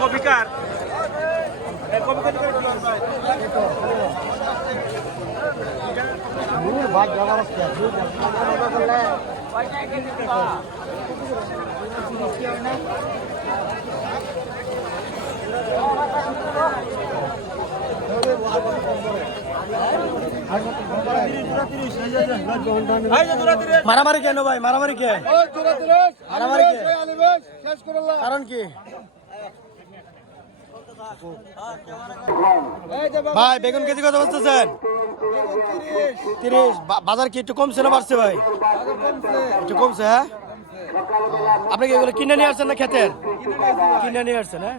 কবিকার মারামারি কেন ভাই? মারামারি কে? মারামারি কে? কারণ কি ভাই? বেগুন কেজি কত বলতেছেন? 30। বাজার কি একটু কমছে না বাড়ছে ভাই? একটু কমছে। হ্যাঁ, আপনি কি এগুলো কিনে নিয়ে আসছেন না খেতের? কিনে নিয়ে আসছেন। হ্যাঁ,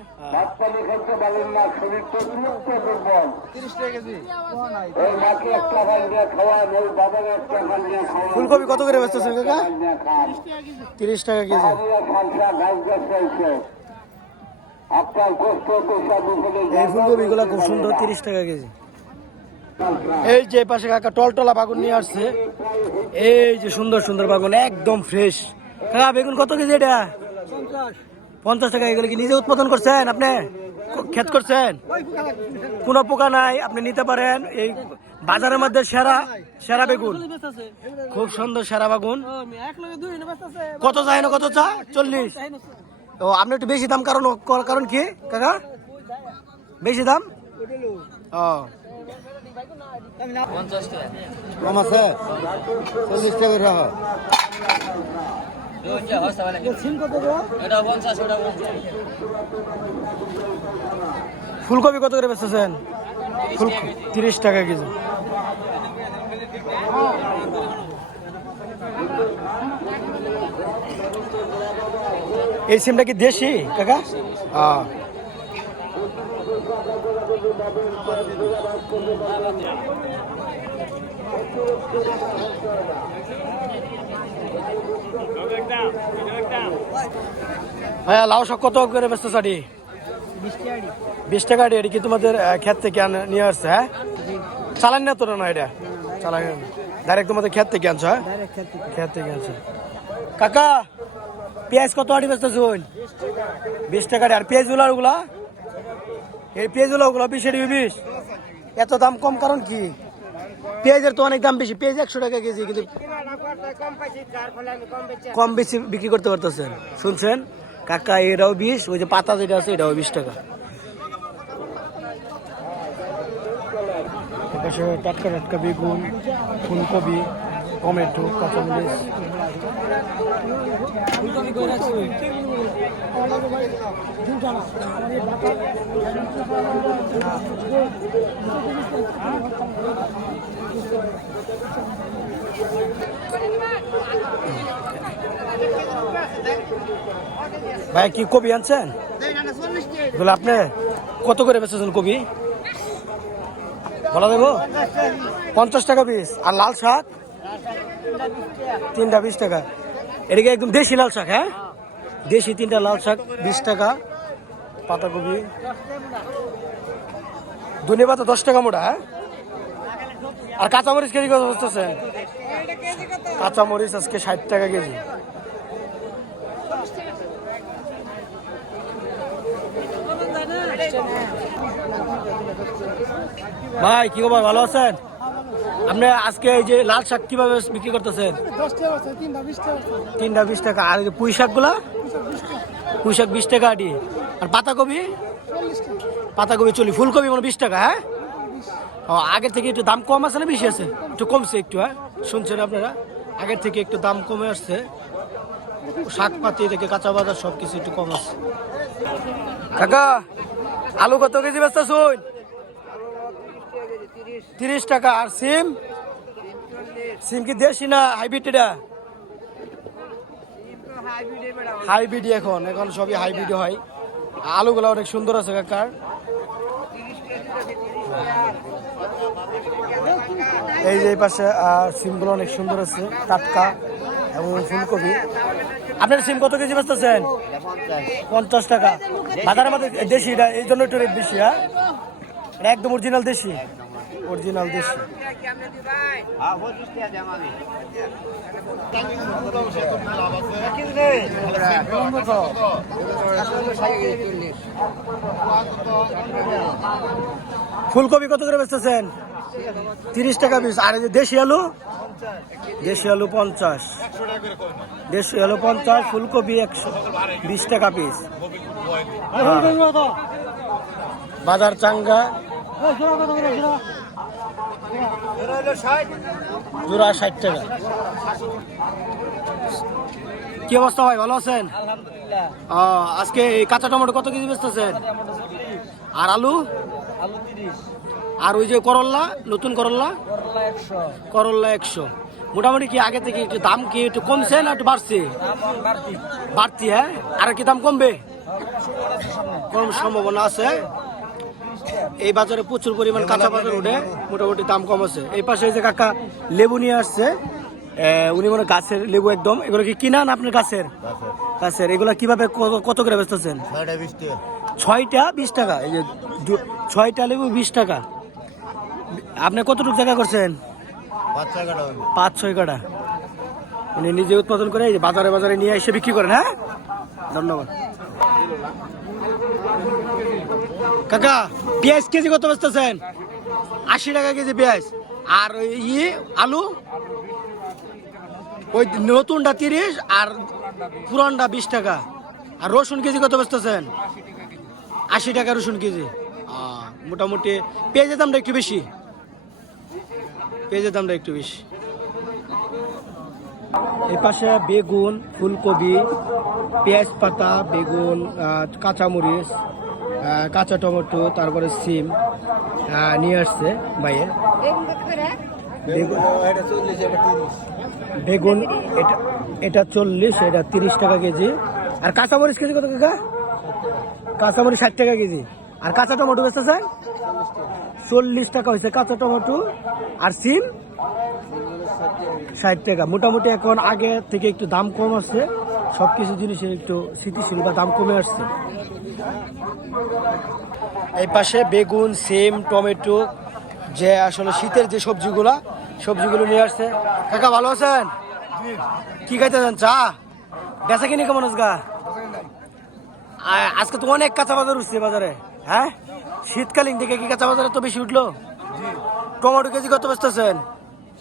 ফুলকপি কত করে বেচতেছেন কাকা? 30 টাকা কেজি। এই ফুলকপি গুলা খুব সুন্দর, 30 টাকা কেজি। এই যে পাশে কাকা টলটলা বাগুন নিয়ে আসছে, এই যে সুন্দর সুন্দর বাগুন, একদম ফ্রেশ। কাকা বেগুন কত কেজি এটা? 50 টাকা। এগুলো কি নিজে উৎপাদন করছেন আপনি? ক্ষেত করছেন? কোনো পোকা নাই, আপনি নিতে পারেন। এই বাজারের মধ্যে সেরা সেরা বেগুন, খুব সুন্দর সেরা বাগুন। কত চাই না? কত চা? 40। তো আপনি একটু বেশি দাম, কারণ কি কাকা বেশি দাম? ও কম আছে, 40 টাকা। ফুলকপি কত করে বেচতেছেন? 30 টাকা কেজি। এই সিমটা কি দেশি কাকা? হ্যাঁ, লাউ শাক কত করে বেচতে চাটি? 20 টাকা। এটা কি তোমাদের ক্ষেত থেকে নিয়ে আসছে? হ্যাঁ, চালান না তোরা? না, এটা চালান ডাইরেক্ট তোমাদের ক্ষেত থেকে আনছো? হ্যাঁ, ক্ষেত থেকে আনছো। কাকা পেঁয়াজ কত আটি বেচতেছুন? 20 টাকা। আর পেঁয়াজ গুলা এই পেঁয়াজ গুলো 20 এত দাম কম কারণ কি? পেঁয়াজের তো অনেক দাম বেশি। পেঁয়াজ 100 টাকা কেজি, কিন্তু কম বেশি বিক্রি করতে পারতেছেন। শুনছেন কাকা? এটাও 20। ওই যে পাতা যেটা আছে এটাও 20 টাকা। টাটকা টাটকা বেগুন, ফুলকপি, টমেটো, কাঁচামরিচ। ভাই কি কপি আনছেন? আপনি কত করে বেচেছেন কপি? বলা দেবো? 50 টাকা পিস। আর লাল শাক? 3টা 20 টাকা। এদিকে একদম দেশি লাল শাক। হ্যাঁ, দেশি 3টা লাল শাক 20 টাকা। পাতাকপি, ধনিয়া পাতা 10 টাকা মোটা। হ্যাঁ, আর কাঁচামরিচ কেজি কত বসতেছেন? কাঁচামরিচ আজকে 60 টাকা কেজি। ভাই কি খবর? ভালো আছেন আপনি? আজকে এই যে লাল শাক কিভাবে বিক্রি করতেছেন? 3টা 20 টাকা। আর পুঁই শাক গুলা? পুঁই শাক 20 টাকা আটি। আর পাতাকপি? পাতাকপি 40। ফুলকপি 20 টাকা। হ্যাঁ, আগের থেকে একটু দাম কম আছে না বেশি আছে? একটু কমছে একটু। হ্যাঁ, শুনছেন আপনারা? আগের থেকে একটু দাম কমে আসছে। শাকপাতি থেকে কাঁচা বাজার সবকিছু একটু কম আছে। কাকা আলু কত কেজি বেচতেছুন? 30 টাকা। আর সিম? সিম কি দেশি না হাইব্রিড? এটা হাইব্রিড, এখন এখন সবই হাইব্রিড হয়। আলুগুলো অনেক সুন্দর আছে কাকার। এই যে এই পাশে সিমগুলো অনেক সুন্দর আছে, টাটকা এবং ফুলকপি। আপনার সিম কত কেজি বেচতেছেন? 50 টাকা। বাজারের মধ্যে দেশি, এটা এই জন্য একটু রেট বেশি। হ্যাঁ, এটা একদম অরিজিনাল দেশি, অরিজিনাল দেশি। ফুলকপি কত করে বেচতেছেন? 30 টাকা পিস। আর এই যে দেশি আলু? দেশি আলু 50, দেশি আলু 50, ফুলকপি 120 টাকা পিস। বাজার চাঙ্গা, জোড়া 60 টাকা। কি অবস্থা ভাই, ভালো আছেন? আজকে এই কাঁচা টমেটো কত কেজি বেচতেছেন? আর আলু? আর ওই যে করল্লা, নতুন করল্লা? করল্লা 100। মোটামুটি কি আগে থেকে একটু দাম কি একটু কমছে না একটু বাড়ছে? বাড়তি। হ্যাঁ, আর কি দাম কমবে? কম সম্ভাবনা আছে। এই বাজারে প্রচুর পরিমাণ কাঁচা বাজার উঠে, মোটামুটি দাম কম আছে। এই পাশে যে কাকা লেবু নিয়ে আসছে, উনি মনে গাছের লেবু একদম। এগুলো কি কিনা না আপনার গাছের? গাছের। এগুলো কিভাবে কত করে বেচতেছেন? 6টা 20 টাকা। এই যে 6টা লেবু 20 টাকা। আপনি কতটুকু জায়গা করছেন? 5-6 কাটা। উনি নিজে উৎপাদন করে এই যে বাজারে বাজারে নিয়ে এসে বিক্রি করেন। হ্যাঁ, ধন্যবাদ কাকা। পেঁয়াজ কেজি কত বেচতেছেন? 80 টাকা কেজি পেঁয়াজ। আর আলু? ওই নতুনটা 30 আর পুরানটা 20 টাকা। আর রসুন কেজি কত বেচতেছেন? 80 টাকা রসুন কেজি। মোটামুটি পেঁয়াজের দামটা একটু বেশি, পেঁয়াজের দামটা একটু বেশি। এই পাশে বেগুন, ফুলকপি, পেঁয়াজ পাতা, বেগুন, কাঁচামরিচ, কাঁচা টমেটো, তারপরে সিম নিয়ে আসছে ভাইয়ে। বেগুন এটা 40, এটা 30 টাকা কেজি। আর কাঁচামরিচ কেজি কত কাকা? কাঁচামরিচ 60 টাকা কেজি। আর কাঁচা টমেটো বেচতেছেন 40 টাকা হয়েছে কাঁচা টমেটো। আর সিম 60 টাকা। মোটামুটি এখন আগে থেকে একটু দাম কম আছে, সবকিছু জিনিসের একটু স্থিতিশীল বা দাম কমে আসছে। এই পাশে বেগুন, সিম, টমেটো, যে আসলে শীতের যে সবজিগুলো নিয়ে আসছে। কাকা ভালো আছেন? কি খাইতেছেন? চা? বেচা কিনি কেমন আজকা? আজকে তো অনেক কাঁচা বাজার উঠছে বাজারে। হ্যাঁ, শীতকালীন থেকে কি কাঁচা বাজারে তো বেশি উঠলো? টমেটো কেজি কত বেচতেছেন?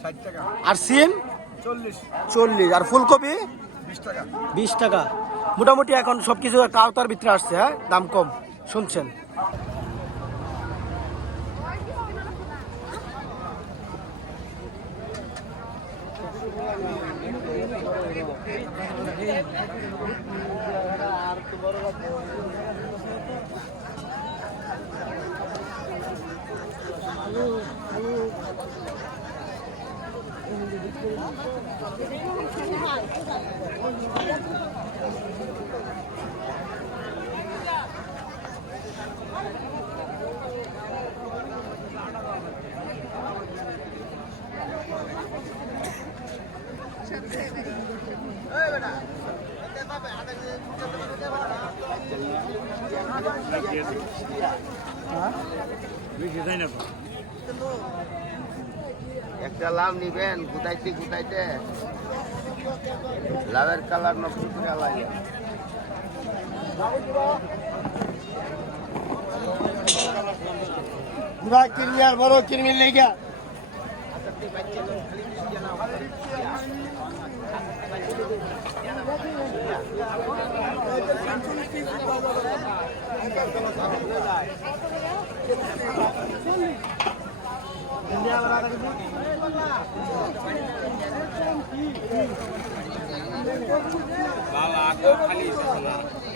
60 টাকা। আর সিম? 40। আর ফুলকপি? 20 টাকা। মোটামুটি এখন সবকিছু একটা আওতার ভিতরে আসছে। হ্যাঁ, দাম কম শুনছেন। একটা লাভ নিবেন, গুতাইতে লাভের কালার নকল করে লাগে। কিনবি আর বড় কিনবি লেগে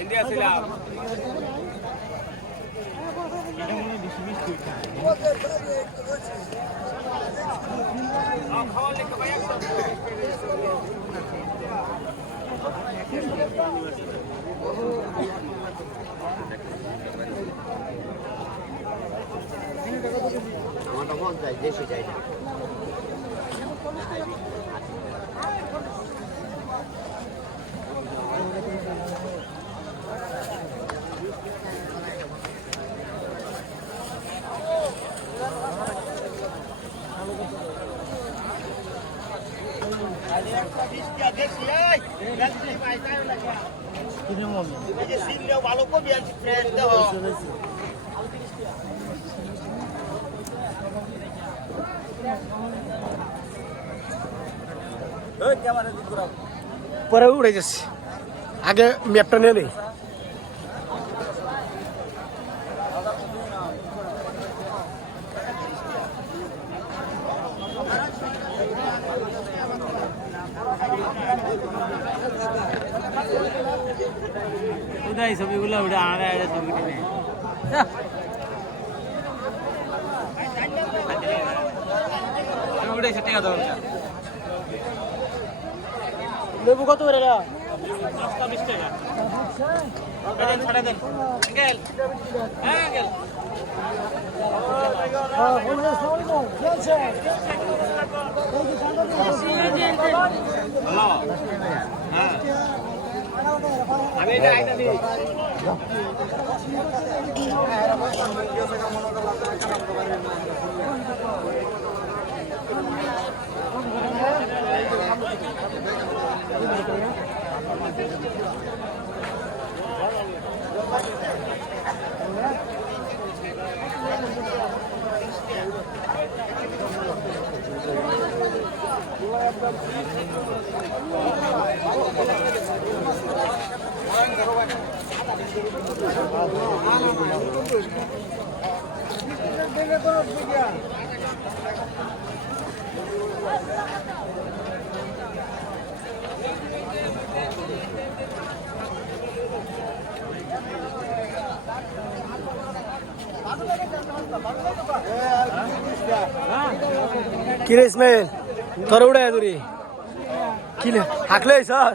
ইন্ডিয়া ছিলাম। আমারটা মন চাই দেশে যাই না ভালো কবি আনছি ফ্রেন্ড দেওয়া পরে উড়ে যাচ্ছে আগে ম্যাপটা নিয়ে নেই কোথায় ছবিগুলো ওটা আড়া আড়া ছবিটা নেই ওটাই সেটা কথা লেবু কত করে রা 20 টাকা দেন ছাড়া দেন গেল হ্যাঁ গেল হ্যালো হ্যাঁ আমি এটা আইতা দিই কিরে ইসমাইল তোর উড়ে দূরি কিলে হাকলে স্যার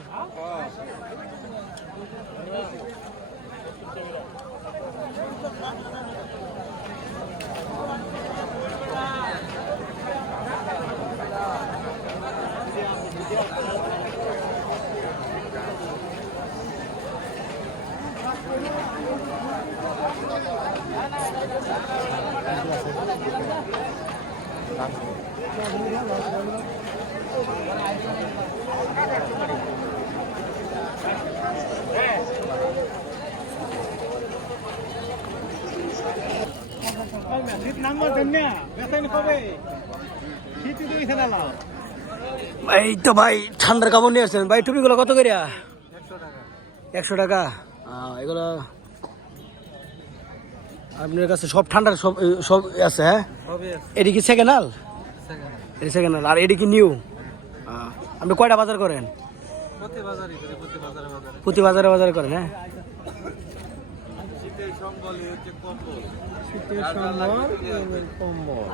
এই তো ভাই ঠান্ডার কাপড় নিয়ে আসছেন ভাই টুপিগুলো কত করে 100 টাকা এগুলো আপনার কাছে সব ঠান্ডার সব সব আছে হ্যাঁ এটি কি সেকেন্ড হাল এটি সেকেন্ড হাল আর এটি কি নিউ আপনি কয়টা বাজার করেন প্রতি বাজারে বাজারে করেন হ্যাঁ শীতের সম্বল